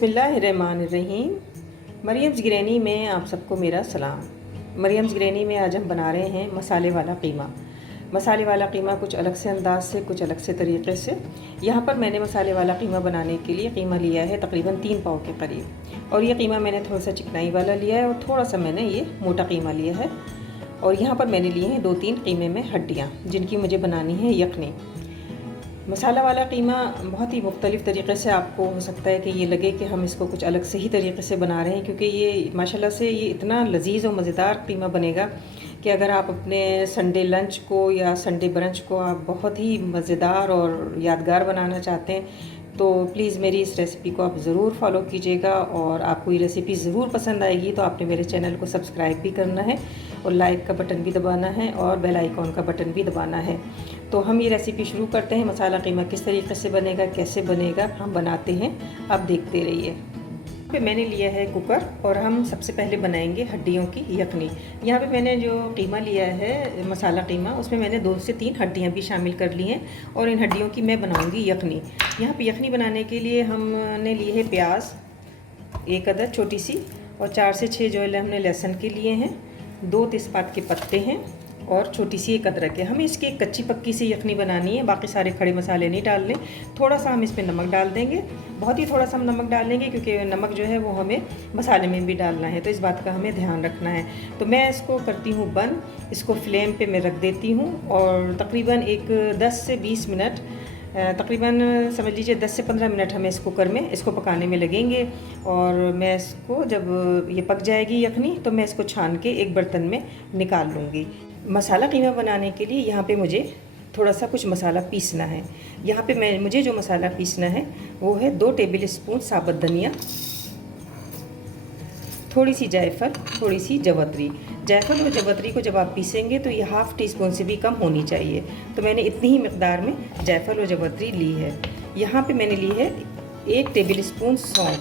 बिस्मिल्लाहिर्रहमानिर्रहीम। Mariam's granny में आप सबको मेरा सलाम। मरियम्स ग्रैनी में आज हम बना रहे हैं मसाले वाला कीमा। मसाले वाला कीमा कुछ अलग से अंदाज से, कुछ अलग से तरीक़े से। यहाँ पर मैंने मसाले वाला कीमा बनाने के लिए कीमा लिया है तकरीबन 3 पाव के करीब, और ये कीमा मैंने थोड़ा सा चिकनाई वाला लिया है और थोड़ा सा मैंने ये मोटा कीमा लिया है। और यहाँ पर मैंने लिए हैं 2-3 कीमे में हड्डियाँ, जिनकी मुझे बनानी है यखनी। मसाला वाला कीमा बहुत ही मुख्तलिफ़ तरीक़े से आपको हो सकता है कि ये लगे कि हम इसको कुछ अलग से ही तरीक़े से बना रहे हैं, क्योंकि ये माशाल्लाह से ये इतना लजीज़ और मज़ेदार कीमा बनेगा कि अगर आप अपने संडे लंच को या संडे ब्रंच को आप बहुत ही मज़ेदार और यादगार बनाना चाहते हैं तो प्लीज़ मेरी इस रेसिपी को आप ज़रूर फॉलो कीजिएगा। और आपको ये रेसिपी ज़रूर पसंद आएगी तो आपने मेरे चैनल को सब्सक्राइब भी करना है और लाइक का बटन भी दबाना है और बेल आइकॉन का बटन भी दबाना है। तो हम ये रेसिपी शुरू करते हैं। मसाला कीमा किस तरीके से बनेगा, कैसे बनेगा, हम बनाते हैं, आप देखते रहिए। पे मैंने लिया है कुकर और हम सबसे पहले बनाएंगे हड्डियों की यखनी। यहाँ पे मैंने जो कीमा लिया है मसाला कीमा, उसमें मैंने 2 से 3 हड्डियाँ भी शामिल कर ली हैं और इन हड्डियों की मैं बनाऊंगी यखनी। यहाँ पे यखनी बनाने के लिए हमने लिए है प्याज 1 अदद छोटी सी, और 4 से 6 जो हमने लहसुन के लिए हैं, 2 तेज़पात के पत्ते हैं और छोटी सी 1 अदरक है। हमें इसकी एक कच्ची पक्की से यखनी बनानी है, बाकी सारे खड़े मसाले नहीं डालने। थोड़ा सा हम इसमें नमक डाल देंगे, बहुत ही थोड़ा सा हम नमक डाल देंगे, क्योंकि नमक जो है वो हमें मसाले में भी डालना है, तो इस बात का हमें ध्यान रखना है। तो मैं इसको करती हूँ बंद, इसको फ्लेम पे मैं रख देती हूँ और तकरीबन एक 10 से 20 मिनट, तकरीबन समझ लीजिए 10 से 15 मिनट हमें इस कुकर में इसको पकाने में लगेंगे। और मैं इसको जब ये पक जाएगी यखनी तो मैं इसको छान के एक बर्तन में निकाल लूँगी। मसाला कीमा बनाने के लिए यहाँ पे मुझे थोड़ा सा कुछ मसाला पीसना है। यहाँ पे मुझे जो मसाला पीसना है वो है 2 टेबल स्पून साबुत धनिया, थोड़ी सी जायफल, थोड़ी सी जवत्री। जायफल और जवत्री को जब आप पीसेंगे तो ये ½ टीस्पून से भी कम होनी चाहिए, तो मैंने इतनी ही मकदार में जायफल और जवत्री ली है। यहाँ पे मैंने ली है 1 टेबल स्पून सौंफ,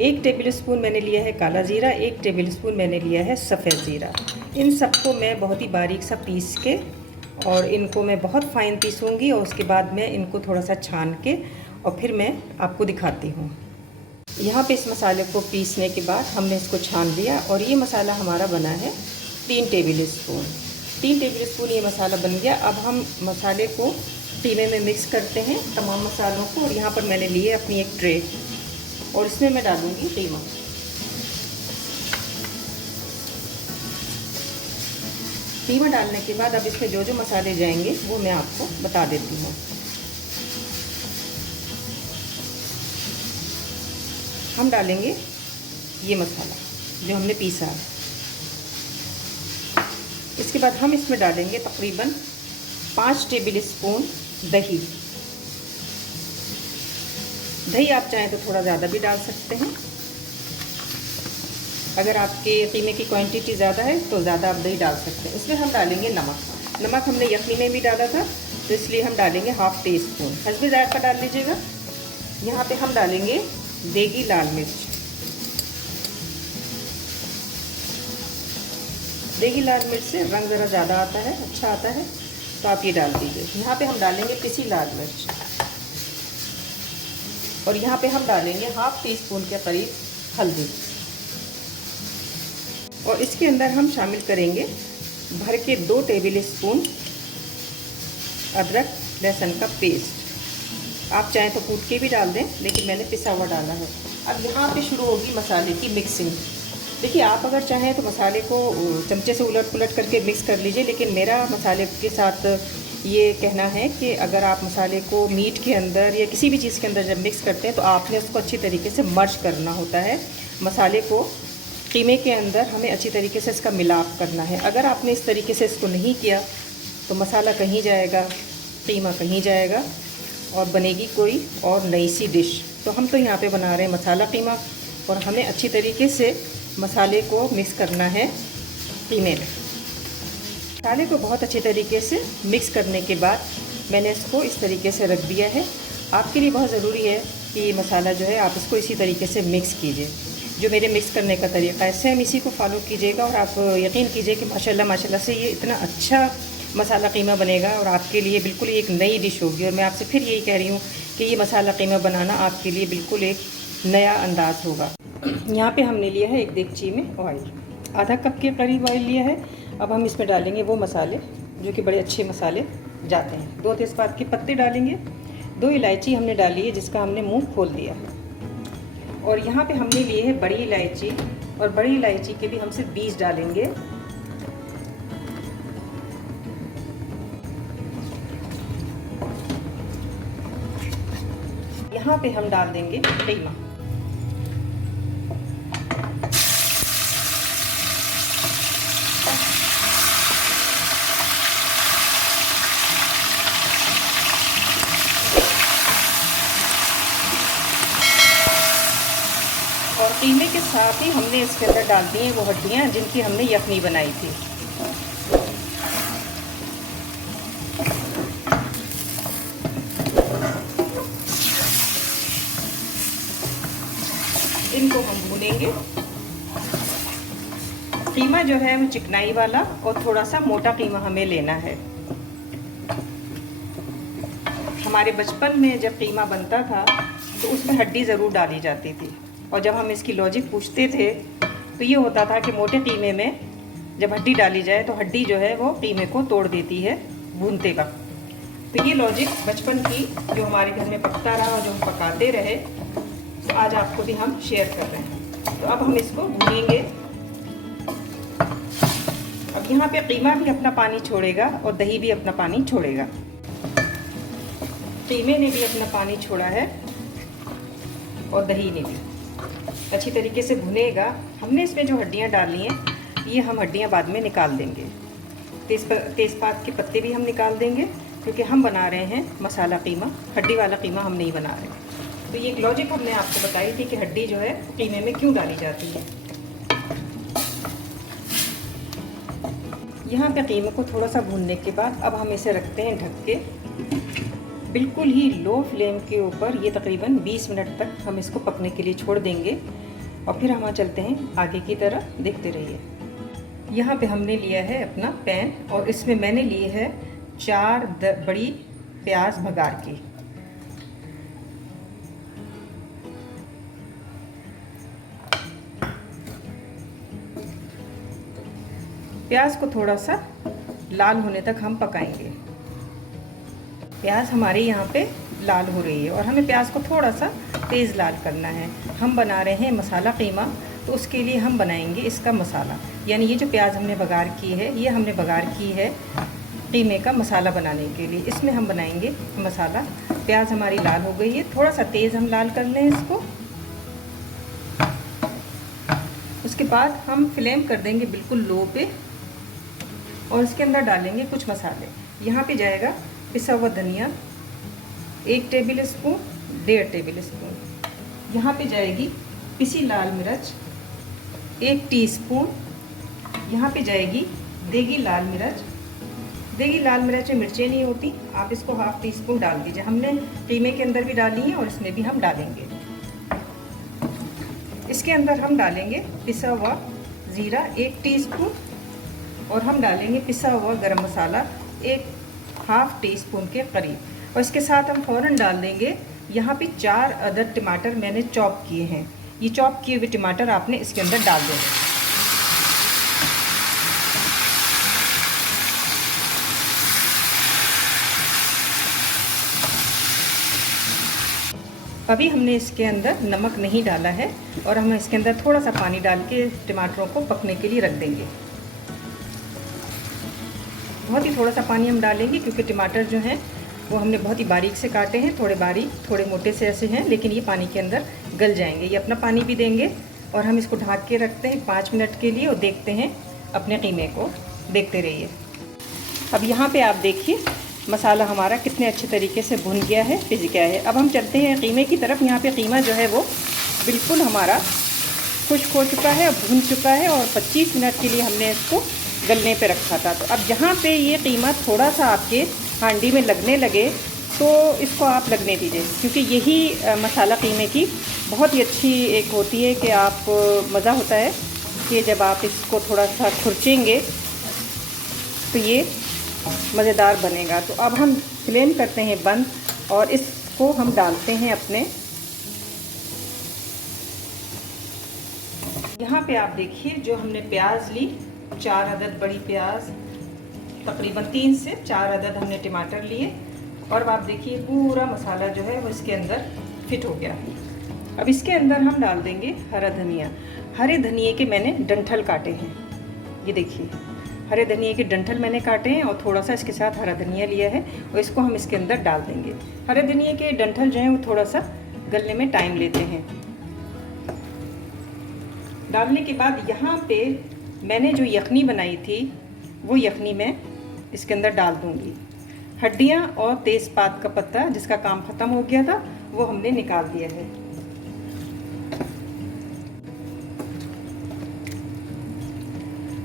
1 टेबल स्पून मैंने लिया है काला ज़ीरा, 1 टेबल स्पून मैंने लिया है सफ़ेद ज़ीरा। इन सबको मैं बहुत ही बारीक सा पीस के, और इनको मैं बहुत फ़ाइन पीसूँगी और उसके बाद मैं इनको थोड़ा सा छान के और फिर मैं आपको दिखाती हूँ। यहाँ पे इस मसाले को पीसने के बाद हमने इसको छान लिया और ये मसाला हमारा बना है 3 टेबल स्पून। 3 टेबल स्पून ये मसाला बन गया। अब हम मसाले को कीमे में मिक्स करते हैं, तमाम मसालों को। और यहाँ पर मैंने लिए अपनी एक ट्रे और इसमें मैं डालूँगी कीमा। कीमा डालने के बाद अब इसमें जो जो मसाले जाएंगे वो मैं आपको बता देती हूँ। हम डालेंगे ये मसाला जो हमने पीसा है। इसके बाद हम इसमें डालेंगे तकरीबन 5 टेबल स्पून दही। दही आप चाहें तो थोड़ा ज़्यादा भी डाल सकते हैं। अगर आपके कीमे की क्वांटिटी ज़्यादा है तो ज़्यादा आप दही डाल सकते हैं। इसमें हम डालेंगे नमक। नमक हमने यखनी में भी डाला था तो इसलिए हम डालेंगे ½ टीस्पून। हस्बे ज़ायक़ा डाल लीजिएगा। यहाँ पे हम डालेंगे देगी लाल मिर्च। देगी लाल मिर्च से रंग ज़रा ज़्यादा आता है, अच्छा आता है, तो आप ये डाल दीजिए। यहाँ पे हम डालेंगे पिसी लाल मिर्च और यहाँ पे हम डालेंगे ½ टीस्पून के करीब हल्दी। और इसके अंदर हम शामिल करेंगे भर के 2 टेबल स्पून अदरक लहसुन का पेस्ट। आप चाहें तो कूट के भी डाल दें, लेकिन मैंने पिसा हुआ डाला है। अब यहाँ पे शुरू होगी मसाले की मिक्सिंग। देखिए, आप अगर चाहें तो मसाले को चमचे से उलट पुलट करके मिक्स कर लीजिए, लेकिन मेरा मसाले के साथ ये कहना है कि अगर आप मसाले को मीट के अंदर या किसी भी चीज़ के अंदर जब मिक्स करते हैं तो आपने उसको अच्छी तरीके से मर्ज करना होता है। मसाले को कीमे के अंदर हमें अच्छी तरीके से इसका मिलाप करना है। अगर आपने इस तरीके से इसको नहीं किया तो मसाला कहीं जाएगा, कीमा कहीं जाएगा और बनेगी कोई और नई सी डिश। तो हम तो यहाँ पे बना रहे हैं मसाला कीमा और हमें अच्छी तरीके से मसाले को मिक्स करना है कीमे में। मसाले को बहुत अच्छे तरीके से मिक्स करने के बाद मैंने इसको इस तरीके से रख दिया है। आपके लिए बहुत ज़रूरी है कि मसाला जो है आप इसको इसी तरीके से मिक्स कीजिए, जो मेरे मिक्स करने का तरीका है, सेम इसी को फॉलो कीजिएगा। और आप यकीन कीजिए कि माशाल्लाह माशाल्लाह से ये इतना अच्छा मसाला कीमा बनेगा और आपके लिए बिल्कुल एक नई डिश होगी। और मैं आपसे फिर यही कह रही हूँ कि ये मसाला कीमा बनाना आपके लिए बिल्कुल एक नया अंदाज़ होगा। यहाँ पे हमने लिया है एक देगची में ऑयल, आधा कप के करीब ऑयल लिया है। अब हम इसमें डालेंगे वो मसाले जो कि बड़े अच्छे मसाले जाते हैं। 2 तेज़पात के पत्ते डालेंगे, 2 इलायची हमने डाली है जिसका हमने मुंह खोल दिया। और यहाँ पे हमने लिए है बड़ी इलायची, और बड़ी इलायची के भी हम सिर्फ बीज डालेंगे। यहाँ पे हम डाल देंगे कीमा। और कीमे के साथ ही हमने इसके अंदर डाल दी हैं वो हड्डियाँ जिनकी हमने यखनी बनाई थी। इनको हम भूनेंगे। कीमा जो है वो चिकनाई वाला और थोड़ा सा मोटा कीमा हमें लेना है। हमारे बचपन में जब कीमा बनता था तो उसमें हड्डी ज़रूर डाली जाती थी, और जब हम इसकी लॉजिक पूछते थे तो ये होता था कि मोटे कीमे में जब हड्डी डाली जाए तो हड्डी जो है वो कीमे को तोड़ देती है भूनते वक्त। तो ये लॉजिक बचपन की जो हमारे घर में पकता रहा और जो हम पकाते रहे, तो आज आपको भी हम शेयर कर रहे हैं। तो अब हम इसको भूनेंगे। अब यहाँ पे कीमा भी अपना पानी छोड़ेगा और दही भी अपना पानी छोड़ेगा। कीमे ने भी अपना पानी छोड़ा है और दही ने भी अच्छी तरीके से भुनेगा। हमने इसमें जो हड्डियाँ डाली हैं ये हम हड्डियाँ बाद में निकाल देंगे। तेज़पात के पत्ते भी हम निकाल देंगे क्योंकि हम बना रहे हैं मसाला कीमा, हड्डी वाला कीमा हम नहीं बना रहे। तो ये एक लॉजिक हमने आपको बताई थी कि हड्डी जो है कीमे में क्यों डाली जाती है। यहाँ पे कीमे को थोड़ा सा भूनने के बाद अब हम इसे रखते हैं ढक के बिल्कुल ही लो फ्लेम के ऊपर। ये तकरीबन 20 मिनट तक हम इसको पकने के लिए छोड़ देंगे और फिर हम चलते हैं आगे की तरफ, देखते रहिए। यहाँ पे हमने लिया है अपना पैन और इसमें मैंने लिए है 4 बड़ी प्याज भगार की। प्याज को थोड़ा सा लाल होने तक हम पकाएंगे। प्याज हमारे यहाँ पे लाल हो रही है और हमें प्याज को थोड़ा सा तेज़ लाल करना है। हम बना रहे हैं मसाला कीमा, तो उसके लिए हम बनाएंगे इसका मसाला। यानी ये जो प्याज हमने बघार की है, ये हमने बघार की है कीमे का मसाला बनाने के लिए। इसमें हम बनाएंगे मसाला। प्याज हमारी लाल हो गई है, थोड़ा सा तेज़ हम लाल कर लें इसको। उसके बाद हम फ्लेम कर देंगे बिल्कुल लो पे और इसके अंदर डालेंगे कुछ मसाले। यहाँ पे जाएगा पिसा हुआ धनिया 1 टेबल स्पून, 1.5 टेबल स्पून। यहाँ पे जाएगी पिसी लाल मिर्च 1 टीस्पून। यहाँ पे जाएगी देगी लाल मिर्च। देगी लाल मिर्च में मिर्चें नहीं होती, आप इसको ½ टीस्पून डाल दीजिए। हमने कीमे के अंदर भी डाली है और इसमें भी हम डालेंगे। इसके अंदर हम डालेंगे पिसा हुआ ज़ीरा 1 टीस्पून और हम डालेंगे पिसा हुआ गरम मसाला ½ टीस्पून के करीब। और इसके साथ हम फ़ौरन डाल देंगे यहाँ पे 4 अदद टमाटर मैंने चॉप किए हैं। ये चॉप किए हुए टमाटर आपने इसके अंदर डाल देंगे। अभी हमने इसके अंदर नमक नहीं डाला है और हम इसके अंदर थोड़ा सा पानी डाल के टमाटरों को पकने के लिए रख देंगे। बहुत ही थोड़ा सा पानी हम डालेंगे क्योंकि टमाटर जो हैं वो हमने बहुत ही बारीक से काटे हैं, थोड़े बारीक थोड़े मोटे से ऐसे हैं, लेकिन ये पानी के अंदर गल जाएंगे। ये अपना पानी भी देंगे और हम इसको ढक के रखते हैं 5 मिनट के लिए और देखते हैं अपने कीमे को। देखते रहिए। अब यहाँ पे आप देखिए मसाला हमारा कितने अच्छे तरीके से भुन गया है, पिस गया है। अब हम चलते हैं कीमे की तरफ। यहाँ पे कीमा जो है वो बिल्कुल हमारा खुश्क हो चुका है और भुन चुका है और 25 मिनट के लिए हमने इसको गलने पे रखा था। तो अब जहाँ पे ये कीमा थोड़ा सा आपके हांडी में लगने लगे तो इसको आप लगने दीजिए, क्योंकि यही मसाला कीमे की बहुत ही अच्छी एक होती है कि आप मज़ा होता है कि जब आप इसको थोड़ा सा खुरचेंगे तो ये मज़ेदार बनेगा। तो अब हम फ्लेम करते हैं बंद और इसको हम डालते हैं अपने यहाँ पे आप देखिए जो हमने प्याज ली, 4 अदद बड़ी प्याज, तकरीबन 3 से 4 अदद हमने टमाटर लिए, और अब आप देखिए पूरा मसाला जो है वो इसके अंदर फिट हो गया। अब इसके अंदर हम डाल देंगे हरा धनिया। हरे धनिए के मैंने डंठल काटे हैं, ये देखिए हरे धनिए के डंठल मैंने काटे हैं और थोड़ा सा इसके साथ हरा धनिया लिया है और इसको हम इसके अंदर डाल देंगे। हरे धनिए के डंठल जो हैं वो थोड़ा सा गलने में टाइम लेते हैं। डालने के बाद यहाँ पे मैंने जो यखनी बनाई थी वो यखनी मैं इसके अंदर डाल दूँगी। हड्डियाँ और तेज़पात का पत्ता जिसका काम ख़त्म हो गया था वो हमने निकाल दिया है।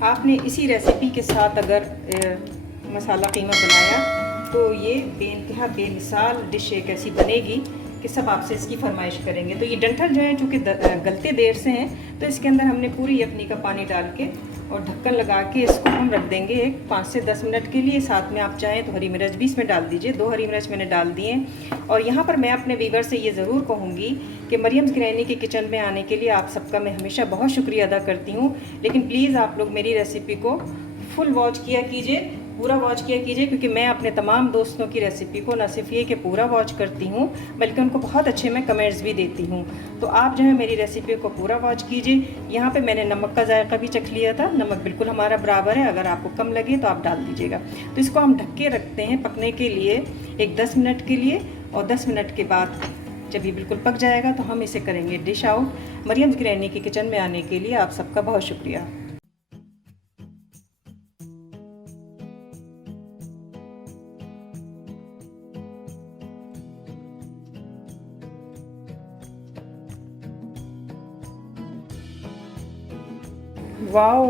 आपने इसी रेसिपी के साथ अगर मसाला कीमा बनाया तो ये बेइंतहा बेमिसाल डिश एक ऐसी बनेगी कि सब आपसे इसकी फरमाइश करेंगे। तो ये डंठल जो है चूँकि गलते देर से हैं तो इसके अंदर हमने पूरी यखनी का पानी डाल के और ढक्कन लगा के इसको हम रख देंगे एक 5 से 10 मिनट के लिए। साथ में आप चाहें तो हरी मिर्च भी इसमें डाल दीजिए, 2 हरी मिर्च मैंने डाल दी हैं। और यहाँ पर मैं अपने वीवर से ये ज़रूर कहूँगी कि मरियम्स ग्रैनी के किचन में आने के लिए आप सबका मैं हमेशा बहुत शुक्रिया अदा करती हूँ, लेकिन प्लीज़ आप लोग मेरी रेसिपी को फुल वॉच किया कीजिए, पूरा वॉच किया कीजिए, क्योंकि मैं अपने तमाम दोस्तों की रेसिपी को न सिर्फ ये कि पूरा वॉच करती हूँ बल्कि उनको बहुत अच्छे मैं कमेंट्स भी देती हूँ। तो आप जो है मेरी रेसिपी को पूरा वॉच कीजिए। यहाँ पे मैंने नमक का जायका भी चख लिया था, नमक बिल्कुल हमारा बराबर है, अगर आपको कम लगे तो आप डाल दीजिएगा। तो इसको हम ढक के रखते हैं पकने के लिए एक 10 मिनट के लिए, और 10 मिनट के बाद जब ये बिल्कुल पक जाएगा तो हम इसे करेंगे डिश आउट। मरियम्स ग्रैनी के किचन में आने के लिए आप सबका बहुत शुक्रिया। वाओ,